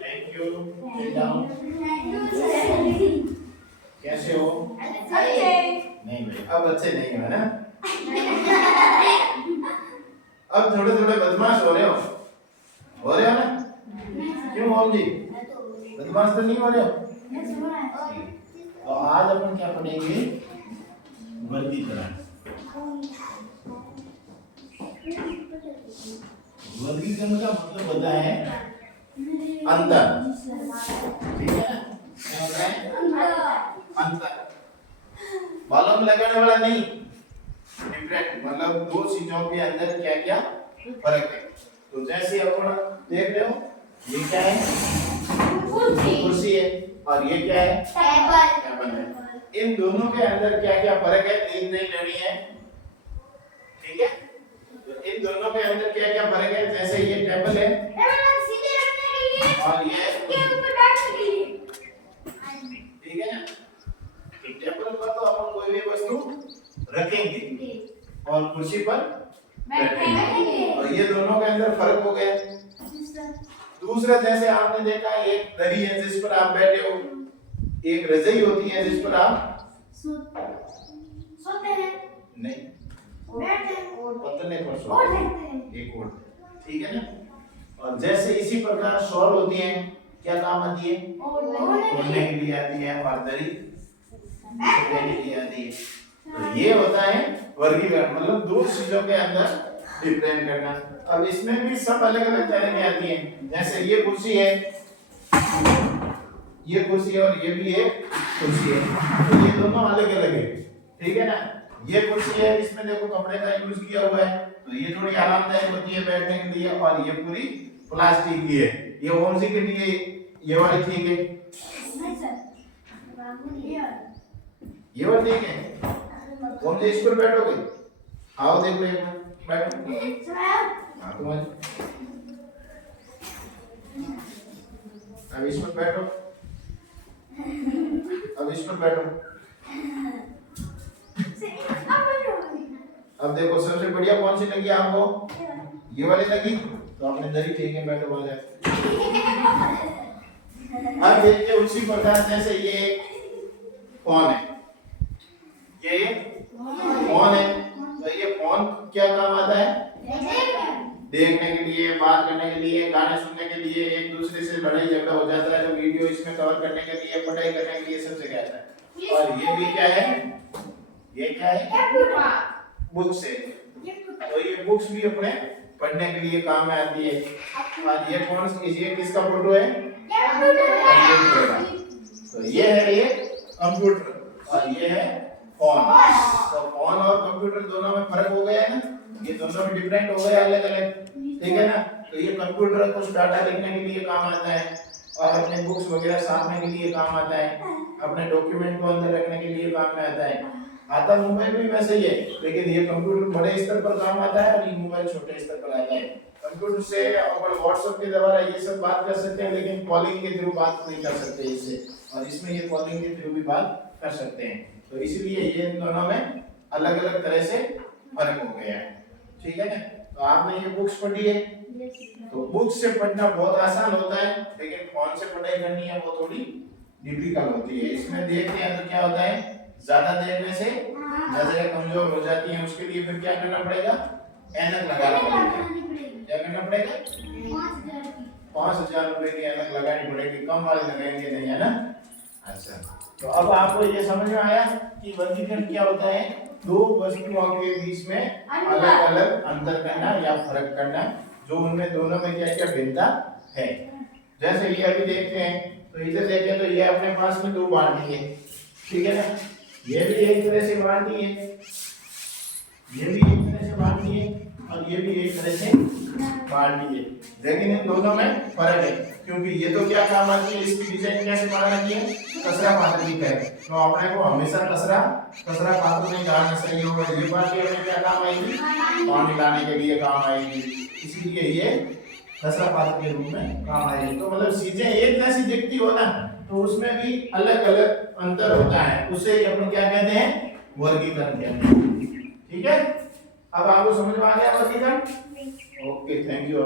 Thank you. Sit down। कैसे हो? नहीं भाई, अब अच्छे नहीं हो, है ना? अब थोड़े थोड़े बदमाश हो रहे हो ना? क्यों ओम जी, बदमाश तो नहीं हो रहे हो? तो आज अपन क्या पढ़ेंगे? वर्गीकरण। वर्गीकरण का मतलब होता है अंतर। ठीक है ना? क्या होता है? अंतर। बालों में लगाने वाला नहीं, डिफरेंट, मतलब दो चीजों के अंदर क्या क्या फर्क है। तो जैसे अपन देख रहे हो, ये क्या है? कुर्सी है, और ये क्या है? टेबल है। इन दोनों के अंदर क्या क्या फर्क है? नींद नहीं लेनी है, ठीक है? तो इन दोनों के अंदर क्या क्या फर्क है? जैसे ये टेबल है और ये ठीक है ना? टेबल पर तो अपन कोई भी वस्तु रखेंगे और कुर्सी पर बैठेंगे, और ये दोनों के अंदर फर्क हो गया। दूसरा, जैसे आपने देखा एक दरी है जिस पर आप बैठे हो, एक रजाई होती है जिस पर आप सोते हैं, नहीं पतले पर सोते हैं, एक और, ठीक है ना? और जैसे इसी प्रकार शॉल होती है, क्या काम आती है? ओढ़ने के लिए आती है, और दरी सोने के लिए आती है। तो ये होता है वर्गीकरण, मतलब दो चीजों के अंदर डिफरेंट करना। अब इसमें भी सब अलग अलग तरह की आती है। जैसे ये कुर्सी है, ये कुर्सी है, और ये भी एक कुर्सी है, तो ये दोनों अलग अलग है, ठीक है ना? ये कुर्सी है, इसमें देखो कपड़े का यूज किया हुआ है, तो ये थोड़ी आरामदायक होती है बैठने के लिए, और ये पूरी प्लास्टिक की है। ये कौन सी के लिए ये वाली ठीक है? ये वाली ठीक है? कौन सी इस पर बैठोगे? आओ देखो, एक मिनट बैठो। हाँ, तुम अब इस पर बैठो, अब इस पर बैठो। अब देखो सबसे बढ़िया कौन सी लगी आपको? ये वाली लगी, तो आपने दरी ठीक है, बैठो वहां जाके। अब देखिए उसी प्रकार जैसे ये फोन है, ये फोन है, तो ये फोन क्या काम आता है? देखने के लिए, बात करने के लिए, गाने सुनने के लिए, एक दूसरे से लड़ाई झगड़ा हो जाता है तो वीडियो इसमें कवर करने के लिए, पढ़ाई करने के लिए, सब जगह आता है। और ये भी क्या है? ये क्या है? बुक्स है, तो ये बुक्स भी अपने पढ़ने के लिए काम में आती है। और ये कौन सी, ये किसका फोटो है? कंप्यूटर का। तो ये है ये कंप्यूटर, और ये है फोन। तो फोन और कंप्यूटर दोनों में फर्क हो गया है ना? ये दोनों में डिफरेंट हो गया, अलग अलग, ठीक है ना? तो ये कंप्यूटर कुछ डाटा लिखने के लिए काम आता है, और अपने बुक्स वगैरह साधने के लिए काम आता है, अपने डॉक्यूमेंट को अंदर रखने के लिए काम में आता है। आता मोबाइल भी वैसे ही है, लेकिन ये कंप्यूटर बड़े स्तर पर काम आता है और ये मोबाइल छोटे स्तर पर आता है। कंप्यूटर से अपन व्हाट्सएप के द्वारा ये सब बात कर सकते हैं, लेकिन कॉलिंग के थ्रू बात नहीं कर सकते इससे, और इसमें ये कॉलिंग के थ्रू भी बात कर सकते हैं। तो इसलिए ये दोनों में अलग अलग तरह से फर्क हो गया है, ठीक है ना? तो आपने ये बुक्स पढ़ी है, तो बुक्स से पढ़ना बहुत आसान होता है, लेकिन फोन से पढ़ाई करनी है वो थोड़ी डिफिकल्ट होती है। इसमें देखते हैं तो क्या होता है, ज्यादा देखने से नजरें कमजोर हो जाती हैं, उसके लिए फिर क्या करना पड़ेगा? ऐनक लगाना पड़ेगा। क्या करना पड़ेगा? 5,000 रुपए की ऐनक लगानी पड़ेगी, कम वाले लगाएंगे नहीं, है ना? अच्छा, तो अब आपको ये समझ में आया कि वर्गीकरण क्या होता है? दो वस्तुओं के बीच में अलग अलग अंतर करना या फर्क करना, जो उनमें दोनों में क्या क्या भिन्नता है। जैसे ये अभी देखते हैं, तो इधर देखें तो ये अपने पास में दो बाल्टी है, ठीक है ना? ये भी एक तरह से बाल्टी है, ये भी एक तरह से बाल्टी है, और ये भी एक तरह से बाल्टी है, लेकिन इन दोनों में फर्क है, क्योंकि ये तो क्या काम आती है, इसकी डिजाइन कैसे बना रखी है? कचरा पात्र की है, तो अपने को हमेशा कचरा पात्र में डालना चाहिए होगा। ये बाल्टी अपने क्या काम आएगी? पानी लाने के लिए काम आएगी, इसीलिए ये कचरा पात्र के रूप में काम आएगी। तो मतलब चीजें एक जैसी दिखती हो ना, तो उसमें भी अलग अलग अंतर होता है, उसे अपन क्या कहते हैं? वर्गीकरण कहते हैं, ठीक है, अब आपको समझ में आ गया वर्गीकरण? Okay, thank you.